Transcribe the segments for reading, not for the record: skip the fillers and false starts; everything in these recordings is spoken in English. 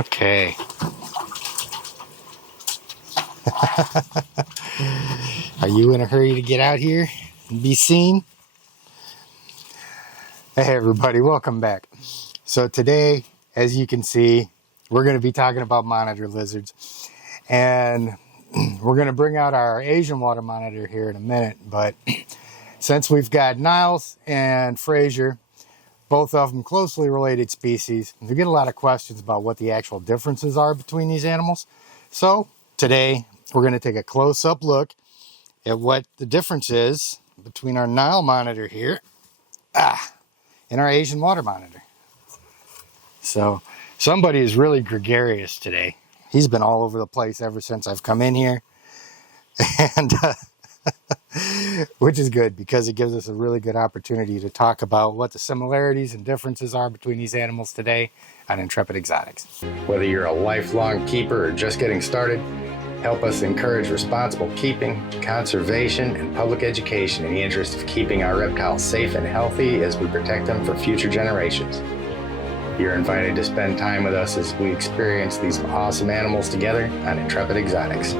Okay. Are you in a hurry to get out here and be seen? Hey everybody, welcome back. So today, as you can see, we're going to be talking about monitor lizards. And we're going to bring out our Asian water monitor here in a minute. But since we've got Niles and Fraser, both of them closely related species, we get a lot of questions about what the actual differences are between these animals. So today, we're going to take a close-up look at what the difference is between our Nile monitor here and our Asian water monitor. So somebody is really gregarious today. He's been all over the place ever since I've come in here. And which is good because it gives us a really good opportunity to talk about what the similarities and differences are between these animals today on Intrepid Exotics. Whether you're a lifelong keeper or just getting started, help us encourage responsible keeping, conservation, and public education in the interest of keeping our reptiles safe and healthy as we protect them for future generations. You're invited to spend time with us as we experience these awesome animals together on Intrepid Exotics.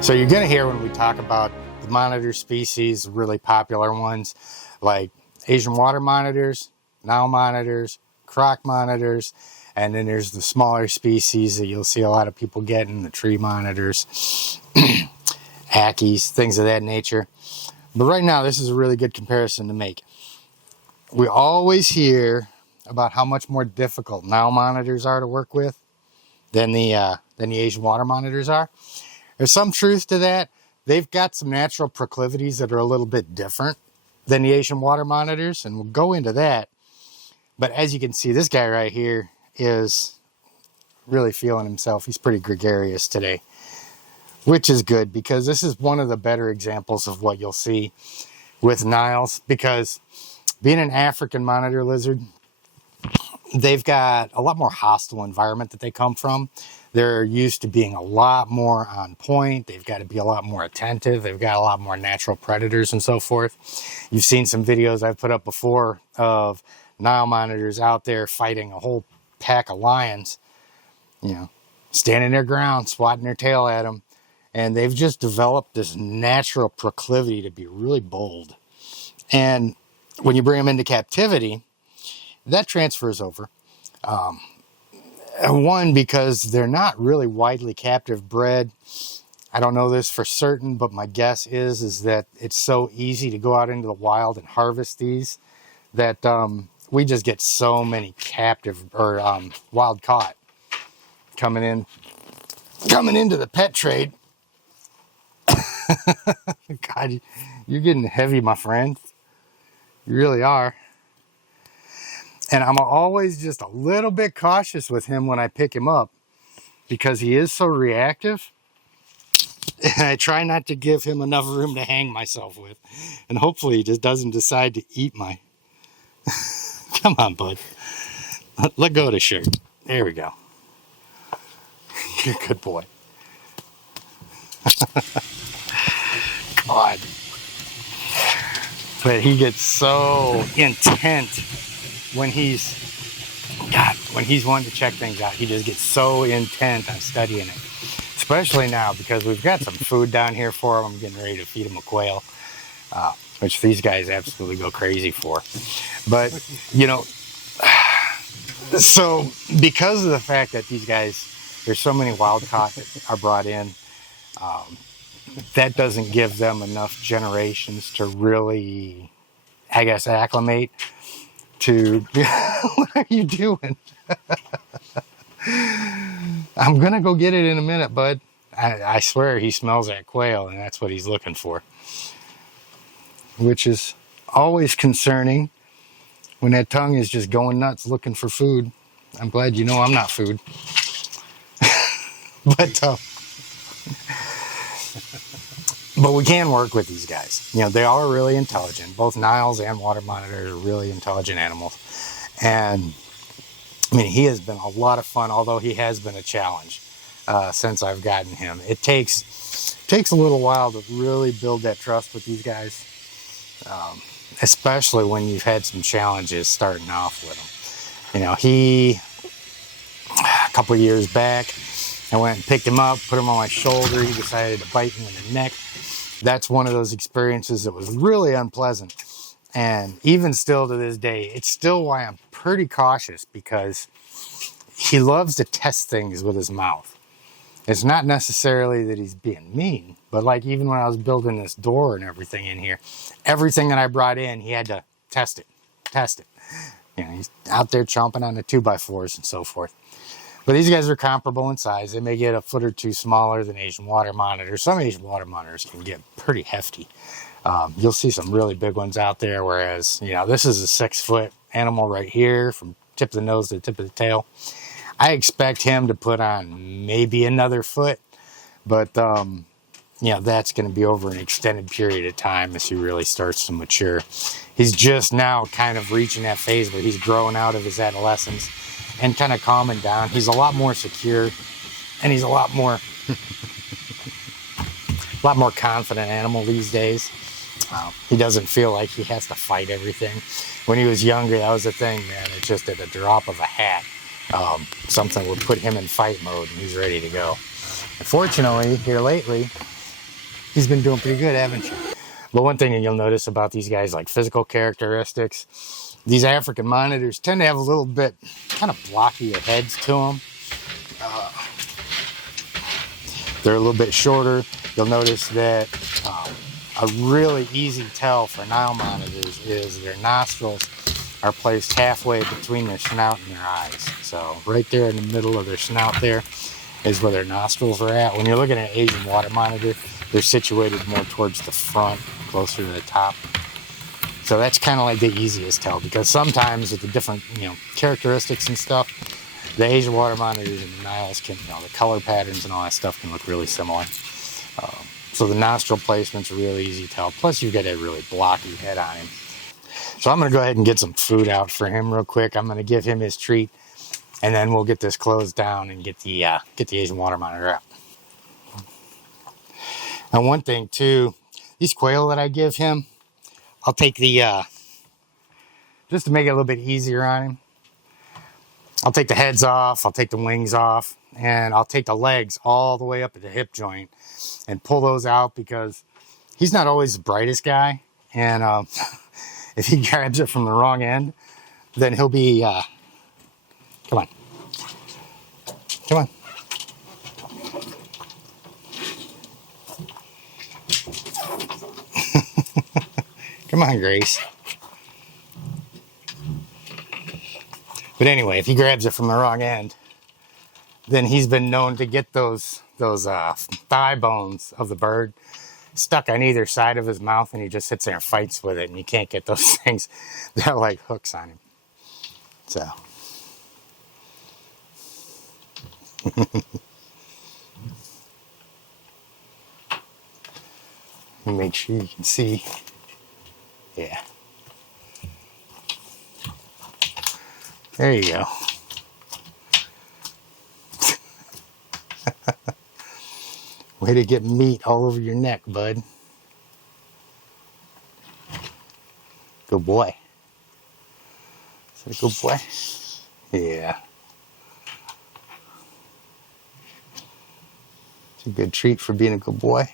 So you're going to hear when we talk about the monitor species, really popular ones like Asian water monitors, Nile monitors, croc monitors, and then there's the smaller species that you'll see a lot of people getting, the tree monitors, Ackies, things of that nature. But right now, this is a really good comparison to make. We always hear about how much more difficult Nile monitors are to work with than the Asian water monitors are. There's some truth to that. They've got some natural proclivities that are a little bit different than the Asian water monitors, and we'll go into that. But as you can see, this guy right here is really feeling himself. He's pretty gregarious today, which is good because this is one of the better examples of what you'll see with Niles, because being an African monitor lizard, they've got a lot more hostile environment that they come from. They're used to being a lot more on point. They've got to be a lot more attentive. They've got a lot more natural predators and so forth. You've seen some videos I've put up before of Nile monitors out there fighting a whole pack of lions, standing their ground, swatting their tail at them. And they've just developed this natural proclivity to be really bold. And when you bring them into captivity, that transfers over. One, because they're not really widely captive bred. I don't know this for certain, but my guess is that it's so easy to go out into the wild and harvest these that we just get so many captive or wild caught coming into the pet trade. God, you're getting heavy, my friend. You really are. And I'm always just a little bit cautious with him when I pick him up because he is so reactive. And I try not to give him enough room to hang myself with. And hopefully he just doesn't decide to eat my... Come on, bud. Let go of the shirt. There we go. You're a good boy. God. But he gets so intent when he's wanting to check things out. He just gets so intent on studying it. Especially now because we've got some food down here for him. I'm getting ready to feed him a quail, which these guys absolutely go crazy for. But, so because of the fact that these guys, there's so many wild caught that are brought in, that doesn't give them enough generations to really, I guess, acclimate to... What are you doing? I'm gonna go get it in a minute, bud. I swear he smells that quail and that's what he's looking for, which is always concerning when that tongue is just going nuts looking for food. I'm glad you know I'm not food. But we can work with these guys. They are really intelligent. Both Niles and water monitors are really intelligent animals. And he has been a lot of fun, although he has been a challenge since I've gotten him. It takes a little while to really build that trust with these guys, especially when you've had some challenges starting off with him. He couple years back. I went and picked him up, put him on my shoulder. He decided to bite me in the neck. That's one of those experiences that was really unpleasant. And even still to this day, it's still why I'm pretty cautious, because he loves to test things with his mouth. It's not necessarily that he's being mean, but like even when I was building this door and everything in here, everything that I brought in, he had to test it. You know, he's out there chomping on the 2x4s and so forth. But these guys are comparable in size. They may get a foot or two smaller than Asian water monitors. Some Asian water monitors can get pretty hefty. You'll see some really big ones out there, whereas, you know, this is a 6-foot animal right here from tip of the nose to the tip of the tail. I expect him to put on maybe another foot, but, you know, that's going to be over an extended period of time as he really starts to mature. He's just now kind of reaching that phase where he's growing out of his adolescence and kind of calming down. He's a lot more secure, and he's a lot more confident animal these days. He doesn't feel like he has to fight everything. When he was younger, that was the thing, man. It's just at the drop of a hat. Something would put him in fight mode, and he's ready to go. Unfortunately, here lately, he's been doing pretty good, haven't you? But one thing that you'll notice about these guys, like physical characteristics, these African monitors tend to have a little bit kind of blockier heads to them. They're a little bit shorter. You'll notice that a really easy tell for Nile monitors is their nostrils are placed halfway between their snout and their eyes. So right there in the middle of their snout there is where their nostrils are at. When you're looking at an Asian water monitor, they're situated more towards the front, closer to the top. So that's kind of like the easiest tell, because sometimes with the different, you know, characteristics and stuff, the Asian water monitors and the Niles can, you know, the color patterns and all that stuff can look really similar. So the nostril placement's a really easy tell. Plus you've got a really blocky head on him. So I'm going to go ahead and get some food out for him real quick. I'm going to give him his treat, and then we'll get this closed down and get the Asian water monitor out. And one thing too, these quail that I give him, I'll take the, just to make it a little bit easier on him, I'll take the heads off, I'll take the wings off, and I'll take the legs all the way up at the hip joint and pull those out, because he's not always the brightest guy. And if he grabs it from the wrong end, then he'll be, come on. Come on, Grace. But anyway, if he grabs it from the wrong end, then he's been known to get those thigh bones of the bird stuck on either side of his mouth, and he just sits there and fights with it, and you can't get those things. They're like hooks on him. So. Make sure you can see. Yeah. There you go. Way to get meat all over your neck, bud. Good boy. Is that a good boy? Yeah. It's a good treat for being a good boy.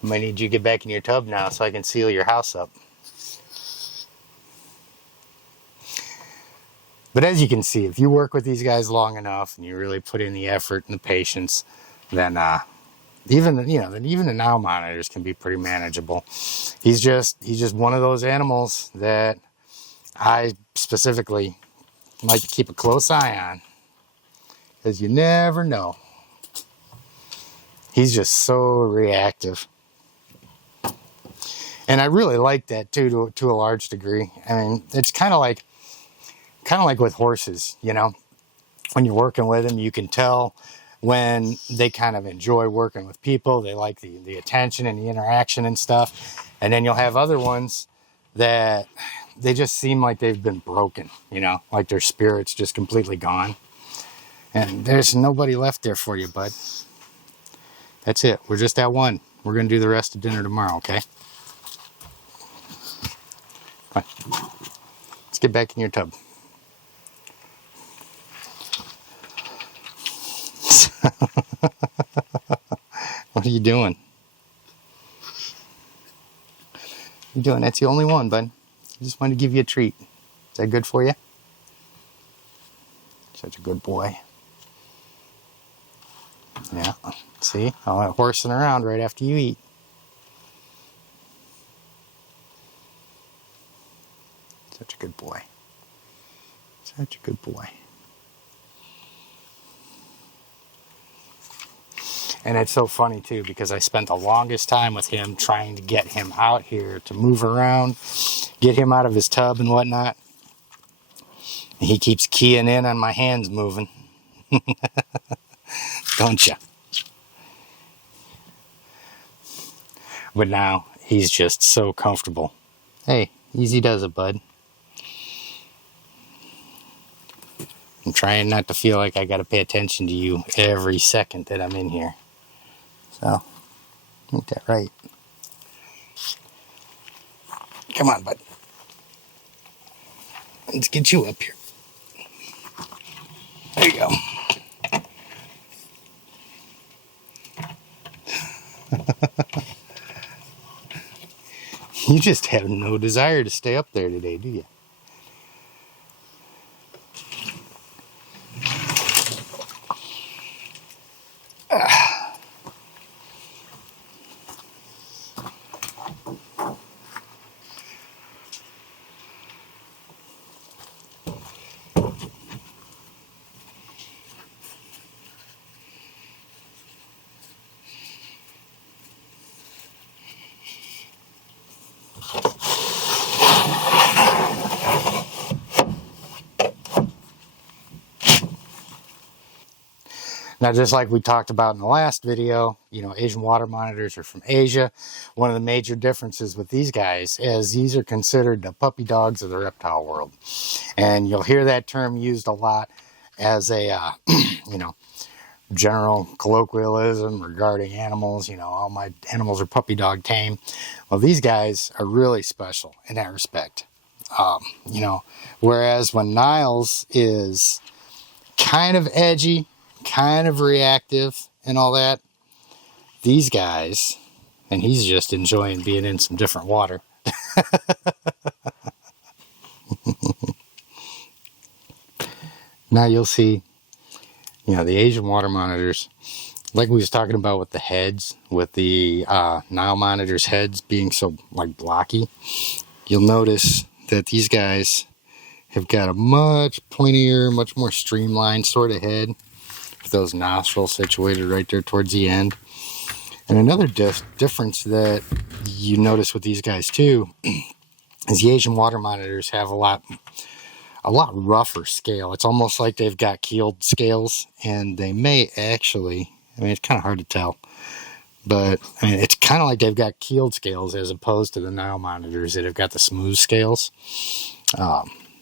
I might need you to get back in your tub now so I can seal your house up. But as you can see, if you work with these guys long enough and you really put in the effort and the patience, then even the Nile monitors can be pretty manageable. He's just one of those animals that I specifically like to keep a close eye on, because you never know. He's just so reactive. And I really like that too, to a large degree. I mean, it's kind of like with horses, you know. When you're working with them, you can tell when they kind of enjoy working with people. They like the attention and the interaction and stuff. And then you'll have other ones that they just seem like they've been broken, you know, like their spirit's just completely gone. And there's nobody left there for you, bud. That's it. We're just at one. We're going to do the rest of dinner tomorrow, okay? Come on. Let's get back in your tub. What are you doing? You're doing, that's the only one, bud. I just wanted to give you a treat. Is that good for you? Such a good boy. Yeah, see? All that horsing around right after you eat. Such a good boy. Such a good boy. And it's so funny too, because I spent the longest time with him trying to get him out here to move around, get him out of his tub and whatnot. And he keeps keying in on my hands moving. Don't you? But now he's just so comfortable. Hey, easy does it, bud. I'm trying not to feel like I gotta pay attention to you every second that I'm in here. So, ain't that right? Come on, bud. Let's get you up here. There you go. You just have no desire to stay up there today, do you? Now, just like we talked about in the last video, you know, Asian water monitors are from Asia. One of the major differences with these guys is these are considered the puppy dogs of the reptile world. And you'll hear that term used a lot as a, you know, general colloquialism regarding animals. You know, all my animals are puppy dog tame. Well, these guys are really special in that respect. You know, whereas when Niles is kind of edgy, kind of reactive and all that, these guys, and he's just enjoying being in some different water. Now you'll see, you know, the Asian water monitors, like we was talking about with the heads, with the Nile monitors heads being so like blocky, you'll notice that these guys have got a much pointier, much more streamlined sort of head, with those nostrils situated right there towards the end. And another difference that you notice with these guys too is the Asian water monitors have a lot rougher scale. It's almost like they've got keeled scales, and they may actually, I mean, it's kind of hard to tell, but I mean, it's kind of like they've got keeled scales as opposed to the Nile monitors that have got the smooth scales.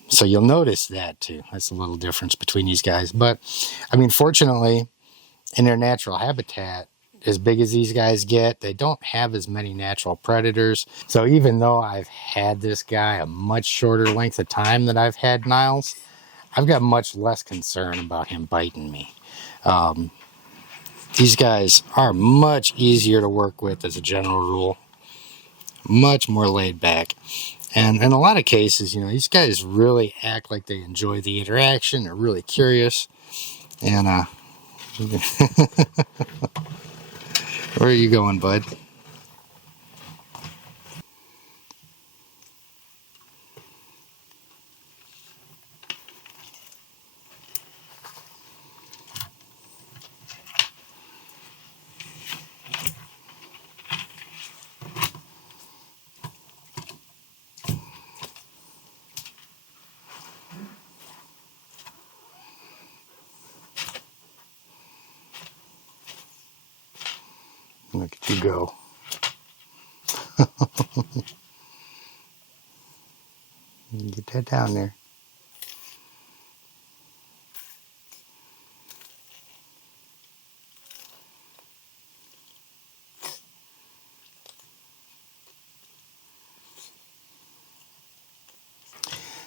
So you'll notice that too. That's a little difference between these guys. But I mean, fortunately, in their natural habitat, as big as these guys get, they don't have as many natural predators. So even though I've had this guy a much shorter length of time than I've had Niles, I've got much less concern about him biting me. These guys are much easier to work with as a general rule. Much more laid back. And in a lot of cases, you know, these guys really act like they enjoy the interaction. They're really curious. And, where are you going, bud? Look at you go. Get that down there.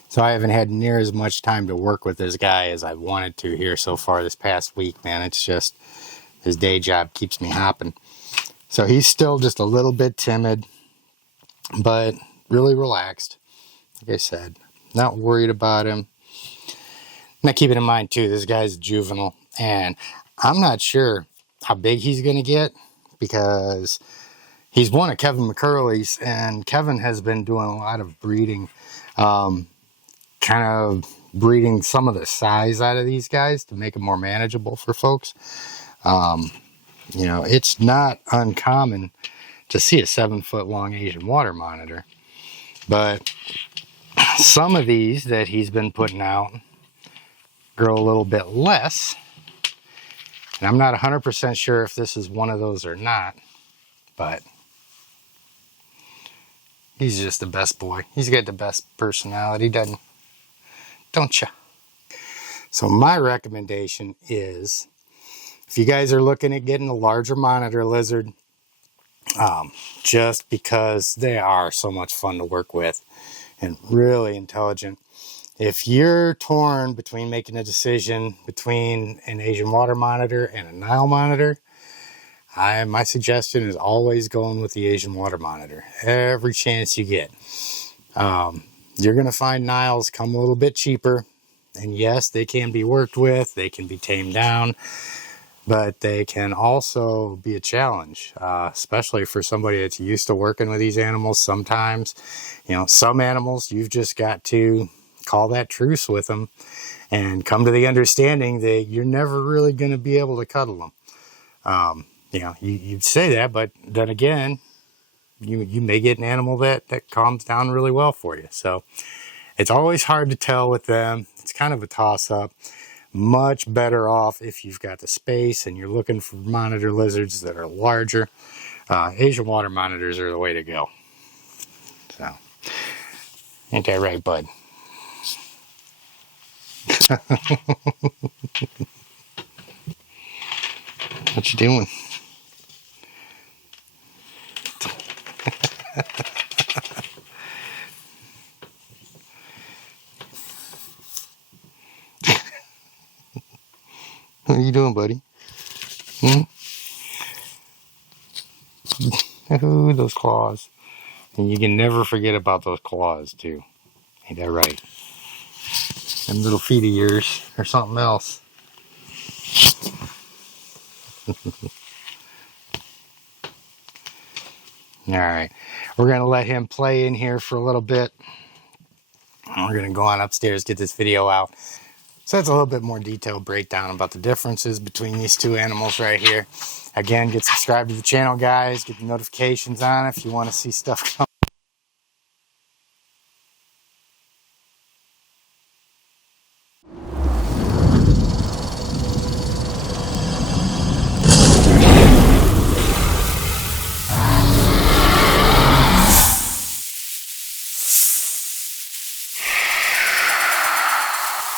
So I haven't had near as much time to work with this guy as I wanted to here so far this past week, man. It's just his day job keeps me hopping. So he's still just a little bit timid, but really relaxed. Like I said, not worried about him. Now keep it in mind too, this guy's a juvenile, and I'm not sure how big he's going to get because he's one of Kevin McCurley's, and Kevin has been doing a lot of breeding, kind of breeding some of the size out of these guys to make them more manageable for folks. You know, it's not uncommon to see a 7-foot long Asian water monitor, but some of these that he's been putting out grow a little bit less, and I'm not 100% sure if this is one of those or not, but he's just the best boy. He's got the best personality, don't ya? So my recommendation is, if you guys are looking at getting a larger monitor lizard, just because they are so much fun to work with and really intelligent. If you're torn between making a decision between an Asian water monitor and a Nile monitor, my suggestion is always going with the Asian water monitor every chance you get. You're going to find Niles come a little bit cheaper, and yes, they can be worked with, they can be tamed down, but they can also be a challenge, especially for somebody that's used to working with these animals. Sometimes, you know, some animals you've just got to call that truce with them and come to the understanding that you're never really going to be able to cuddle them. You know, you say that, but then again, you may get an animal that calms down really well for you. So it's always hard to tell with them. It's kind of a toss-up. Much better off if you've got the space and you're looking for monitor lizards that are larger. Asian water monitors are the way to go. So, ain't that right, bud? What you doing? What are you doing, buddy? Ooh, those claws. And you can never forget about those claws, too. Ain't that right? Them little feet of yours or something else. Alright, we're going to let him play in here for a little bit. We're going to go on upstairs, get this video out. So that's a little bit more detailed breakdown about the differences between these two animals right here. Again, get subscribed to the channel, guys. Get the notifications on if you want to see stuff come.